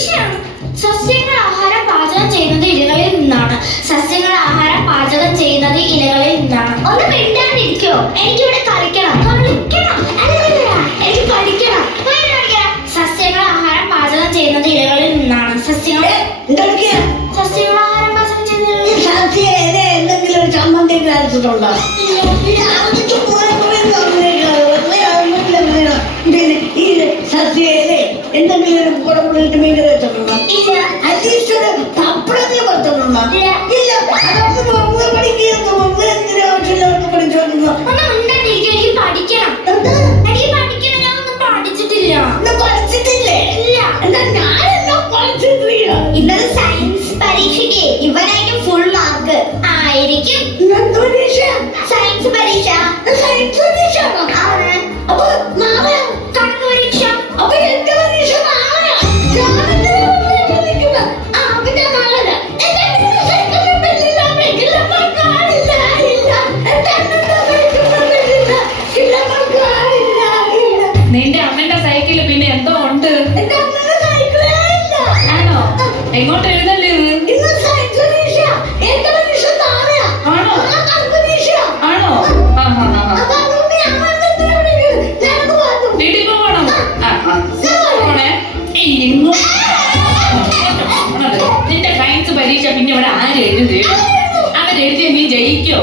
പരീക്ഷയാണ്. സസ്യങ്ങൾ ആഹാരം പാചകം ചെയ്യുന്നത് ഇലകളിൽ നിന്നാണ്. സസ്യങ്ങൾ ആഹാരം പാചകം ചെയ്യുന്നത് ഇലകളിൽ നിന്നാണ്. ഒന്ന് മിണ്ടാണ്ടിരിക്കോ? എനിക്കിവിടെ കളിക്കണം. കളിക്കണം അല്ലല്ല, എനിക്ക് പഠിക്കണം. സസ്യങ്ങൾ ആഹാരം പാചകം ചെയ്യുന്നത് ഇലകളിൽ നിന്നാണ്. സസ്യങ്ങൾ ആഹാരം പാചകം ചെയ്യുന്നത് എന്തെങ്കിലും ഒരു ചമ്മന്തി കഴിച്ചിട്ടുണ്ടോ? ഈ സസ്യയിലെ എന്തെങ്കിലും ഒരു കുടമ്പുള്ളിട്ട് മീൻ വെച്ചിട്ടുണ്ടോ? ഇല്ല. അറ്റ്ലീസ്റ്റ് ഒരു പപ്പടത്തിൽ കൊടുത്തിട്ടുണ്ടോ? ഇല്ല. അതൊക്കെ പഠിക്കുന്നു. പഠിച്ചോണ്ടിരുന്നോ? എനിക്ക് പഠിക്കണം. എനിക്ക് പഠിക്കണം. ഞാൻ ഒന്നും പഠിച്ചിട്ടില്ല. പഠിച്ചിട്ടില്ലേ? ഇല്ല. എന്താ ഞാനെന്തോ പഠിച്ചിട്ടില്ല. ഇന്നലെ സയൻസ് പരീക്ഷയ്ക്ക് ഇവനായിരിക്കും ഫുൾ മാർക്ക് ആയിരിക്കും. സയൻസ് പരീക്ഷ. സയൻസ് പരീക്ഷ ആണ്. അപ്പൊ നാളെ കണക്ക് പരീക്ഷ. അപ്പൊ എന്റെ പരീക്ഷ നാളെ. നിന്റെ അമ്മന്റെ സൈക്കിള് പിന്നെ എന്തോ ഉണ്ട്. ആണോ? എങ്ങോട്ട് എഴുതല്ലേ ഇത്? ആണോ? ആണോ? വീട്ടിൽ പോകണം. പോണേ. നിന്റെ സയൻസ് പരീക്ഷ പിന്നെ ഇവിടെ ആര് എഴുതി? അവരെഴുതിയ നീ ജയിക്കോ?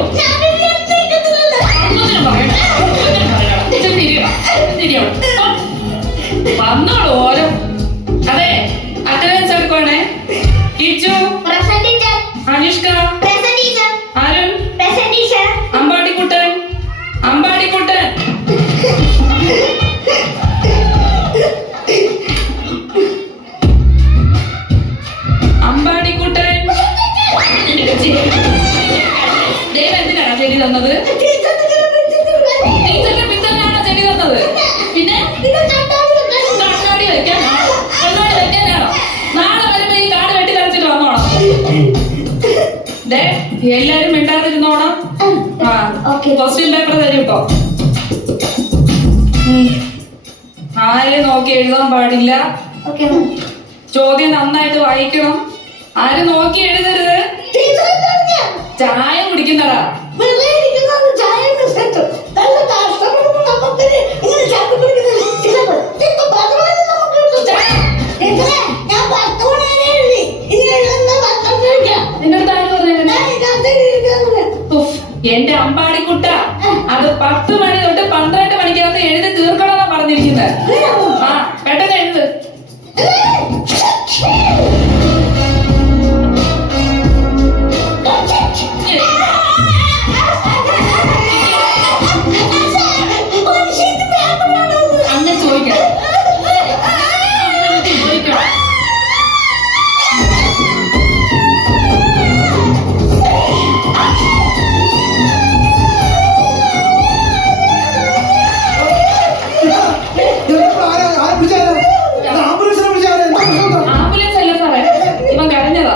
വന്നോളൂ ഓരോ. അതെ, അറ്റൻഡൻസ് എടുക്കുവാണേ. ടീച്ചു, അനുഷ്ക, അരുൺ, അമ്പാടിക്കുട്ടൻ, അമ്പാടിക്കുട്ടൻ. അമ്പാടിക്കുട്ടൻ. ദൈവം എന്തിനാണ് ചെടി തന്നത്? ടീച്ചറിന്റെ പിത്തനാണോ ചെടി തന്നത്? പിന്നെ കണ്ണാടി വെക്കാനാണോ? കണ്ണാടി വെക്കാനാണോ? നാളെ വരുമ്പോ ഈ കാട് വെട്ടി കളിച്ചിട്ട് വന്നോണം. എല്ലാരും മിണ്ടാതിരുന്നോണം. ക്വസ്റ്റ്യൻ പേപ്പർ തരും ഇപ്പൊ. ആരെ നോക്കി എഴുതാൻ പാടില്ല. ചോദ്യം നന്നായിട്ട് വായിക്കണം. ആരും നോക്കി എഴുതരുത്. ചായ കുടിക്കുന്നടാ. എന്റെ അമ്പാടിക്കുട്ട, അത് 10 മണി തൊട്ട് 12 മണിക്കകത്ത് എഴുതി തീർക്കണമെന്നാ പറഞ്ഞിരിക്കുന്നത്. ആ, പെട്ടെന്ന് എഴുത്. അങ്ങനെ ചോദിക്കണം. ആംബുലൻസ് അല്ല സാറേ, ഇവൻ കരഞ്ഞതാ.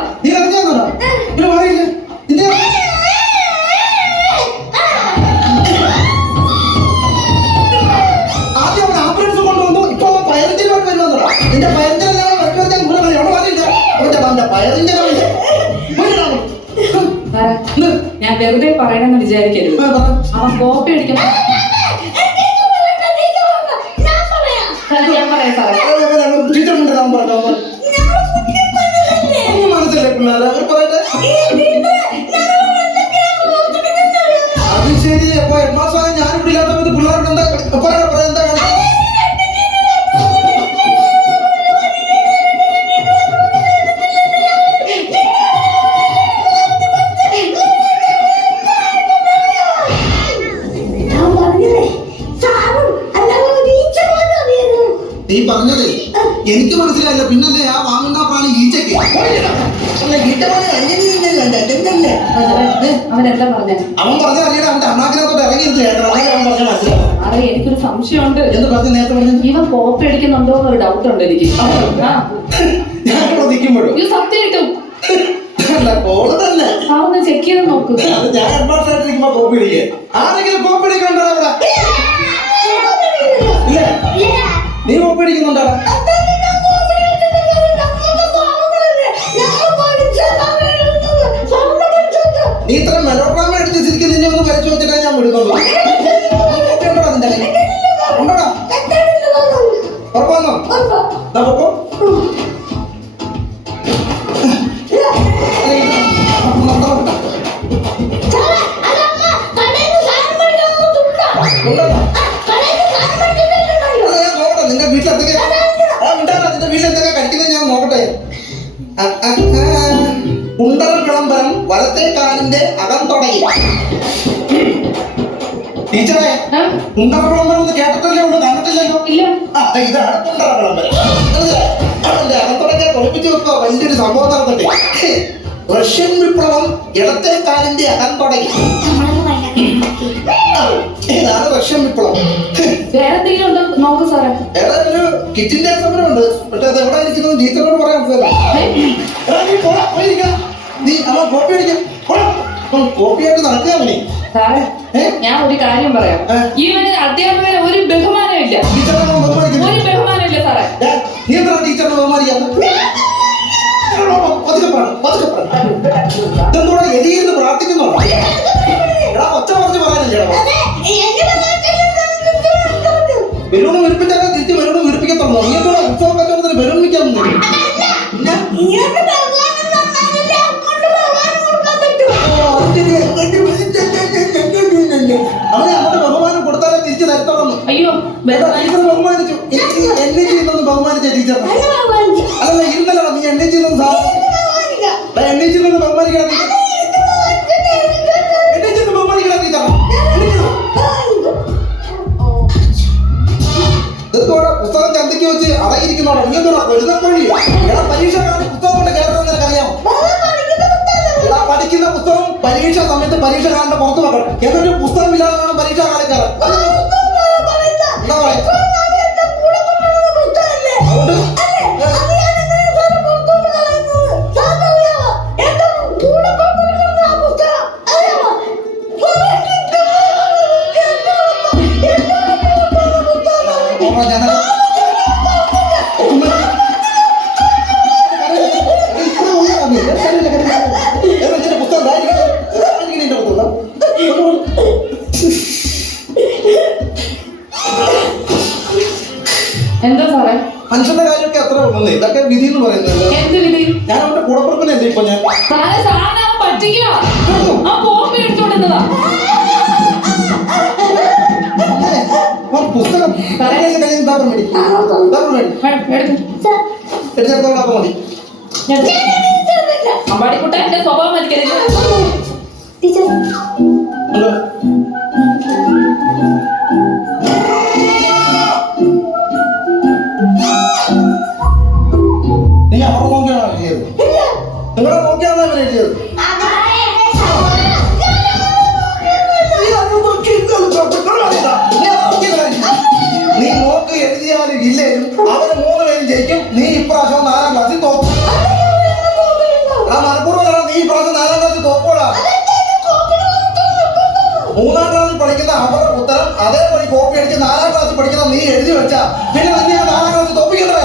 ഞാൻ വെറുതെ പറയണമെന്ന് വിചാരിക്കരുത്. അവൻ കോപ്പി അടിക്കണം. ഞാൻ പറയാം സാറേ. അത് ശരി. അപ്പൊ ഹെഡ്മാസ്റ്റർ ഞാനിവിടെ ഇല്ലാത്ത പിള്ളേരോട് എന്താ എന്താ നീ പറഞ്ഞതേ എനിക്ക് മനസ്സിലായില്ല. പിന്നല്ലേ ആ വാങ്ങുന്ന പ്രാണി ഈച്ചയ്ക്ക്. അവനെന്താ പറഞ്ഞേ? അവൻ പറഞ്ഞ അറിയണം. അവന്റെ അണ്ണാക്കിനകത്തോട്ട് ഇറങ്ങിയിരുന്നത് കേട്ടോ. അവൻ പറഞ്ഞ മനസ്സിലാവും. അതെ, എനിക്കൊരു സംശയമുണ്ട്. എന്ത് പറഞ്ഞു? നേരത്തെ പറഞ്ഞു ഇവൻ കോപ്പി അടിക്കുന്നുണ്ടോ എന്നൊരു ഡൗട്ട് ഉണ്ട് എനിക്ക്. ഞാനിവിടെ നിൽക്കുമ്പോഴും ഇത് സത്യം കിട്ടും. കോള് തന്നെ ഒന്ന് ചെക്ക് ചെയ്ത് നോക്ക്. അത് ഞാൻ അഡ്വാൻസ് ആയിട്ടിരിക്കുമ്പോ കോപ്പി അടിക്കുക. ആരെങ്കിലും കോപ്പി അടിക്കണ്ടോ അവിടെ? ഇല്ലേ? നീ കോപ്പി അടിക്കുന്നുണ്ടോ? വെച്ചിട്ടാ ഞാൻ വിടുന്നുള്ളൂ. കോപ്പി ഉണ്ടോടാ നിന്റെ കയ്യിൽ? ഉണ്ടോടാ? ഉറപ്പാന്നോ? ദാ പൊക്കോ. ഉണ്ടോ? അല്ല, ഞാൻ നോക്കട്ടെ നിന്റെ വീട്ടിലെന്തൊക്കെ നിന്റെ വീട്ടിലെന്തൊക്കെ കഴിക്കുന്നത് ഞാൻ നോക്കട്ടെ. കുണ്ടറ വിളംബരം വലത്തെ കാലിന്റെ അകം തുടങ്ങി. ടീച്ചറെ, കുണ്ടറ വിളംബരം ഒന്ന് കേട്ടിട്ടല്ലേ ഉള്ളൂ, കണ്ടിട്ടില്ലല്ലോ. ഇല്ല. ഇതാണ് കുണ്ടറ വിളംബരം. അതിന്റെ അകം തുടങ്ങിയ തൊളിപ്പിച്ച് വെക്കുക. വലിയൊരു സംഭവം നടന്നിട്ട് റഷ്യൻ വിപ്ലവം ഇടത്തെ കാലിന്റെ അകം തുടങ്ങി. ഇതാണ് റഷ്യൻ വിപ്ലവം. വേറെ എന്തെങ്കിലും ഉണ്ടോ നോക്കൂ സാറേ. വേറെ ഒരു കിച്ചന്റെ സമരമുണ്ട്. പക്ഷെ അത് എവിടെ ഇരിക്കുന്നത് ടീച്ചറോട് പറയാൻ നീ അവ കോപ്പി അടിക്കാം. കോപ്പിയായിട്ട് നടക്കുക മതി. സാറേ ഞാൻ ഒരു കാര്യം പറയാം. ഇവന് അധ്യാപകന് ഒരു ബഹുമാനമില്ല. ടീച്ചറെ ബഹുമാനിക്കുന്നു. ഒരു ബഹുമാനമില്ല സാറേ. നീ എന്താ ടീച്ചറിനെ ബഹുമാനിക്കാത്ത? ഇതെന്തോടെ എലിയിരുന്ന് പ്രാർത്ഥിക്കുന്നുണ്ടോ? എടാ ഒച്ച കുറച്ച് പറയാനില്ലേ? ബലൂണ് വിരിപ്പിച്ചാൽ തിരിച്ച് ബലൂണ് വിരിപ്പിക്കത്തുള്ളൂ. നീ എന്തോടെ ഉത്സവ കച്ചവടത്തിന് ബലൂൺ വിൽക്കാൻ അവനെ അവന്റെ ബഹുമാനം കൊടുത്താലേ തിരിച്ചു തരത്തോളൂ. അയ്യോ ടീച്ചർ ബഹുമാനിച്ചു. എന്നെ ചെയ്യുന്നൊന്ന് ബഹുമാനിച്ച ടീച്ചർ. അല്ലല്ല ഇന്നലെ നീ എന്നെ ചെയ്യുന്ന എന്നെ ചെയ്യുന്ന ബഹുമാനിക്കണം. എന്നെ ചെയ്യുന്ന ബഹുമാനിക്കണം ടീച്ചർ. ഇതെന്തോടെ പുസ്തകം ചന്തയ്ക്ക് വെച്ച് അടയിരിക്കുന്നോടോ? നീ എന്തോടാ വെറുതെപ്പോഴി? എടാ പരീക്ഷ പുസ്തകം കൊണ്ട് കയറുന്നത് നിനക്കറിയാമോ? എടാ പഠിക്കുന്ന പുസ്തകം പരീക്ഷ സമയത്ത് പരീക്ഷ കാണേണ്ട പുറത്ത് വെക്കണം. എന്നിട്ട് പുസ്തകമില്ലാതാണ് പരീക്ഷ കാണിക്കാറ്. എന്താ പറയാ? അതുകൊണ്ട് എന്താ സാറേ? മനുഷ്യന്റെ കാര്യമൊക്കെ അത്ര ഉള്ളൂ. ഇതൊക്കെ വിധി എന്ന് പറയുന്നത്. എന്ത് വിധി? ഞാൻ അവന്റെ കൂടപ്പുറപ്പിനല്ലേ ഇപ്പൊ ഞാൻ. സാറേ സാറിനെ അവൻ പറ്റിക്കുക. ആ കോപ്പി എടുത്തോണ്ടുന്നതാ. പുസ്തകം അമ്പാടിക്കുട്ട എന്റെ സ്വഭാവം മരിക്കരുത്. നീ അവിടെ നോക്കിയാണോ എഴുതിയത്? നിങ്ങളെ നോക്കിയാണോ അവൻ എഴുതിയത്? നീ നോക്ക് എഴുതിയാലും ഇല്ലേലും അവന് 3 പേരും ജയിക്കും. നീ ഇപ്രാവശ്യം 4ാം ക്ലാസ്സിൽ തോക്കും. മനഃപൂർവ്വം നീ ഇപ്രാവശ്യം 4ാം ക്ലാസ്സിൽ തോക്കോടാ. 3ാം ക്ലാസ്സിൽ പഠിക്കുന്ന അവരുടെ ഉത്തരം അതേപടി കോപ്പി അടിച്ച് 4ാം ക്ലാസ്സിൽ പഠിക്കുന്ന നീ എഴുതി വെച്ചാ പിന്നെ നിന്നെ 4ാം ക്ലാസ്സിൽ തോപ്പിക്കണ്ടേ?